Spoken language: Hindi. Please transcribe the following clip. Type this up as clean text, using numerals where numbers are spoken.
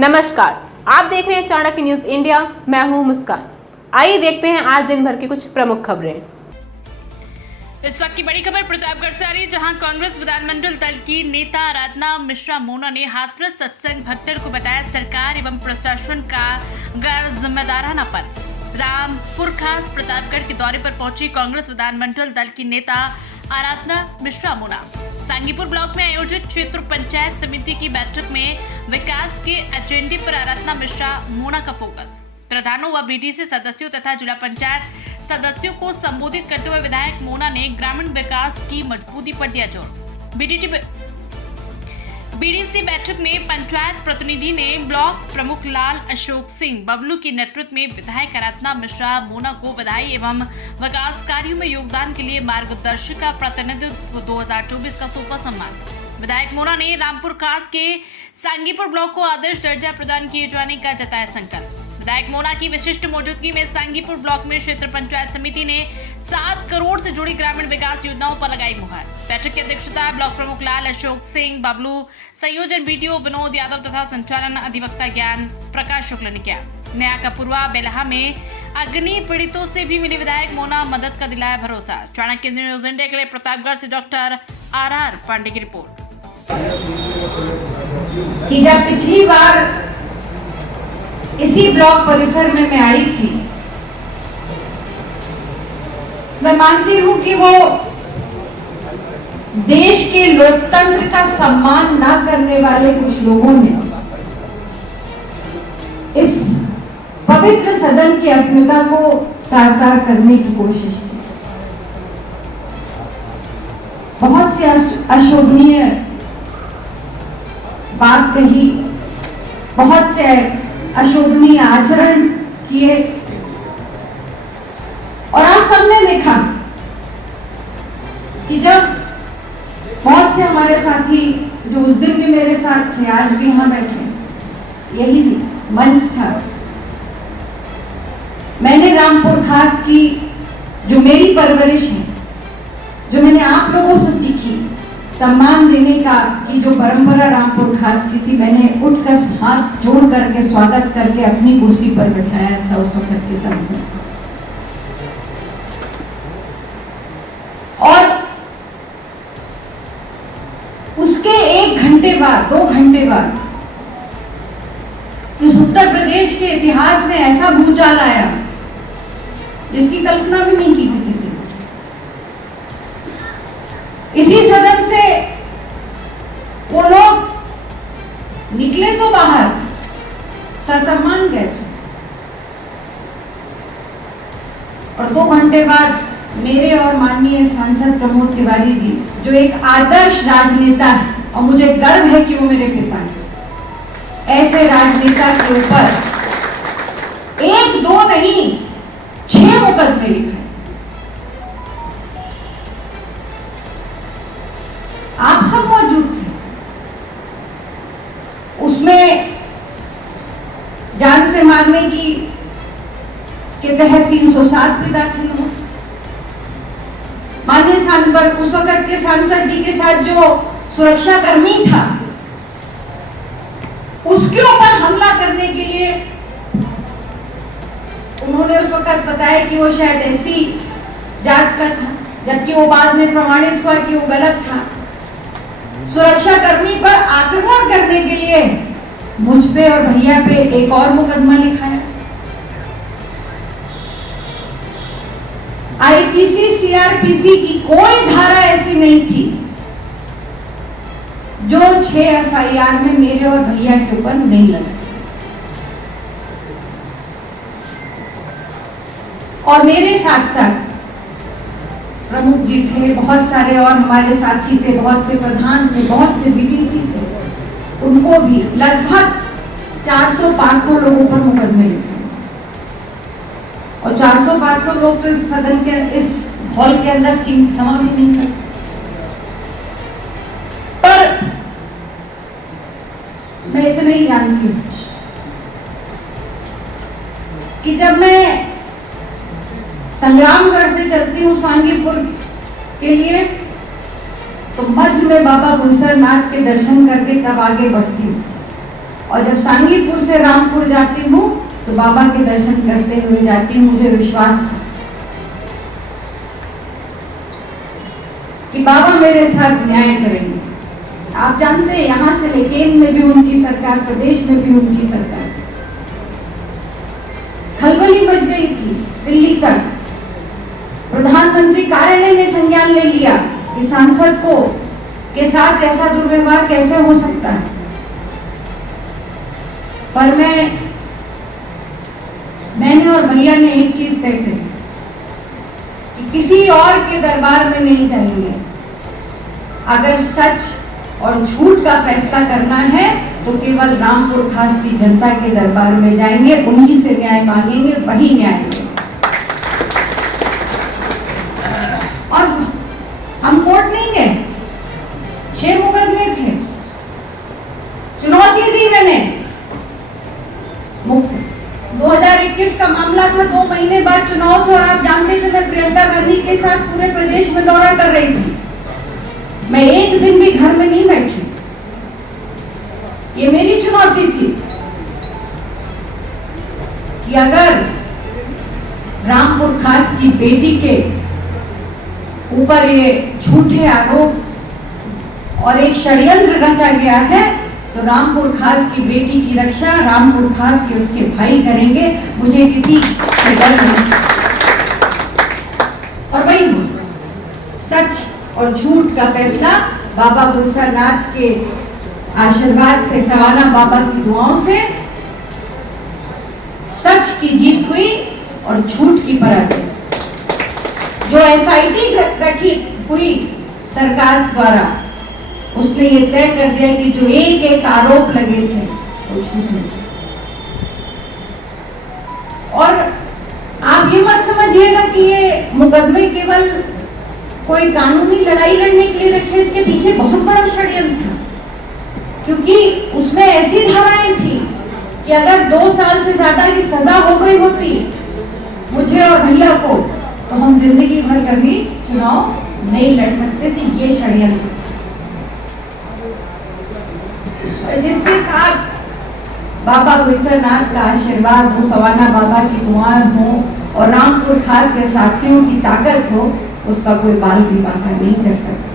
नमस्कार, आप देख रहे हैं चाणक्य न्यूज इंडिया। मैं हूं मुस्कान। आइए देखते हैं आज दिन भर की कुछ प्रमुख खबरें। इस वक्त की बड़ी खबर प्रतापगढ़ से आ रही है, जहां कांग्रेस विधानमंडल दल की नेता आराधना मिश्रा मोना ने हाथरस सत्संग भक्तों को बताया सरकार एवं प्रशासन का गैर जिम्मेदारानापन। रामपुर खास प्रतापगढ़ के दौरे पर पहुंची कांग्रेस विधानमंडल दल की नेता आराधना मिश्रा मोना। सांगीपुर ब्लॉक में आयोजित क्षेत्र पंचायत समिति की बैठक में विकास के एजेंडे पर आराधना मिश्रा मोना का फोकस। प्रधानों व बीडीसी सदस्यों तथा जिला पंचायत सदस्यों को संबोधित करते हुए विधायक मोना ने ग्रामीण विकास की मजबूती पर दिया जोर। बीडीसी बैठक में पंचायत प्रतिनिधि ने ब्लॉक प्रमुख लाल अशोक सिंह बबलू के नेतृत्व में विधायक आराधना मिश्रा मोना को बधाई एवं विकास कार्यों में योगदान के लिए मार्गदर्शिका प्रतिनिधित्व 2024 का सोपा सम्मान। विधायक मोना ने रामपुर खास के सांगीपुर ब्लॉक को आदर्श दर्जा प्रदान किए जाने का जताया संकल्प। विधायक मोना की विशिष्ट मौजूदगी में सांगीपुर ब्लॉक में क्षेत्र पंचायत समिति ने 7 करोड़ से जुड़ी ग्रामीण विकास योजनाओं पर लगाई मुहर। बैठक की अध्यक्षता ब्लॉक प्रमुख लाल अशोक सिंह बबलू, संयोजन बीडीओ विनोद यादव तथा संचालन अधिवक्ता ज्ञान प्रकाश शुक्ल ने किया। नया कपुरवा बेलहा में अग्नि पीड़ितों से भी मिली विधायक मोना, मदद का दिलाया भरोसा। चाणक्य न्यूज इंडिया के लिए प्रतापगढ़ से डॉक्टर आर पांडे की रिपोर्ट। पिछली बार इसी ब्लॉक परिसर में मैं आई थी, मैं मानती हूं कि वो देश के लोकतंत्र का सम्मान ना करने वाले कुछ लोगों ने इस पवित्र सदन की अस्मिता को तार-तार करने की कोशिश की। बहुत सी अशोभनीय बात कही, बहुत से अशोभनीय आचरण किए और आप सबने देखा कि जब बहुत से हमारे साथी जो उस दिन भी मेरे साथ थे, आज भी यहाँ बैठे, यही मंच था। मैंने रामपुर खास की जो मेरी परवरिश है, जो मैंने आप लोगों से सीखी, सम्मान देने का की जो परंपरा रामपुर खास की थी, मैंने उठकर हाथ जोड़ करके स्वागत करके अपनी कुर्सी पर बैठाया था उस वक्त के सांसद। और उसके 1 घंटे बाद, 2 घंटे बाद इस उत्तर प्रदेश के इतिहास में ऐसा भूचाल आया जिसकी कल्पना भी नहीं की थी किसी ने। इसी सदन से वो लोग निकले तो बाहर, ससम्मान गए और 2 घंटे बाद मेरे और माननीय सांसद प्रमोद तिवारी जी, जो एक आदर्श राजनेता है और मुझे गर्व है कि वो मेरे पिता हैं, ऐसे राजनेता के ऊपर 1, 2 नहीं 6 मुकदमे लिखे। आप सब मौजूद थे उसमें। जान से मारने की के तहत 307 भी दाखिल हुआ। माननीय सांसद, उस वक्त के सांसद जी के साथ जो सुरक्षा कर्मी था, उसके ऊपर हमला करने के लिए उन्होंने उस वक्त बताया कि वो शायद एससी जात का था, जबकि वो बाद में प्रमाणित हुआ कि वो गलत था। सुरक्षा कर्मी पर आक्रमण करने के लिए मुझ पे और भैया पे एक और मुकदमा लिखा है। आईपीसी सीआरपीसी की कोई धारा ऐसी नहीं थी जो 6 एफआईआर में मेरे और भैया के ऊपर नहीं लगा। और मेरे साथ साथ प्रमुख जी थे, बहुत सारे और हमारे साथी थे, बहुत से प्रधान थे, बहुत से बीडीसी थे, उनको भी लगभग 400-500 लोगों पर मुकदमे लिखे। और 400-500 लोग तो इस सदन के, इस हॉल के अंदर समा भी नहीं सकते। पर मैं इतना ही जानती हूँ कि जब मैं संग्रामगढ़ से चलती हूँ सांगीपुर के लिए, तो मध्य में बाबा गुलसरनाथ के दर्शन करके तब आगे बढ़ती हूँ। और जब सांगीपुर से रामपुर जाती हूँ तो बाबा के दर्शन करते हुए जाती हूँ। मुझे विश्वास था कि बाबा मेरे साथ न्याय करेंगे। आप जानते हैं यहाँ से लेके में भी उनकी सरकार, प्रदेश में भी उनकी सरकार। खलबली मच गई थी दिल्ली तक। प्रधानमंत्री कार्यालय ने संज्ञान ले लिया कि सांसद को के साथ ऐसा दुर्व्यवहार कैसे हो सकता है। पर मैंने और भैया ने एक चीज तय करी कि किसी और के दरबार में नहीं जाएंगे। अगर सच और झूठ का फैसला करना है तो केवल रामपुर खास की जनता के दरबार में जाएंगे, उन्हीं से न्याय मांगेंगे, वही न्याय देंगे। और हम कोर्ट नहीं गए, 6 मुकदमे थे, चुनौती दी मैंने। 2021 का मामला था, 2 महीने बाद चुनाव था और आप जानते थे मैं प्रियंका गांधी के साथ पूरे प्रदेश में दौरा कर रही थी। मैं एक दिन भी घर में नहीं बैठी। ये मेरी चुनौती थी कि अगर रामपुर खास की बेटी के ऊपर ये झूठे आरोप और एक षड्यंत्र रचा गया है तो रामपुर खास की बेटी की रक्षा रामपुर खास के उसके भाई करेंगे। मुझे किसी से डर नहीं। और वही सच और झूठ का फैसला बाबा भूसानाथ के आशीर्वाद से, सवाना बाबा की दुआओं से सच की जीत हुई और झूठ की पराजय। जो SIT गठित हुई सरकार द्वारा, उसने ये तय कर दिया कि जो एक आरोप लगे थे वो झूठ नहीं। और आप ये मत समझिएगा कि ये मुकदमे केवल कोई कानूनी लड़ाई लड़ने के लिए रखे, इसके पीछे बहुत बड़ा षड्यंत्र था। क्योंकि उसमें ऐसी धाराएं थी कि अगर 2 साल से ज्यादा की सजा हो गई होती मुझे और भैया को तो हम जिंदगी भर कभी चुनाव नहीं लड़ सकते थे। ये षड्यंत्र जिसके साथ बाबा भूसानाथ का आशीर्वाद हो, सवाना बाबा की दुआएं हो और रामपुर खास के साथियों की ताकत हो, उसका कोई बाल भी बांका नहीं कर सकता।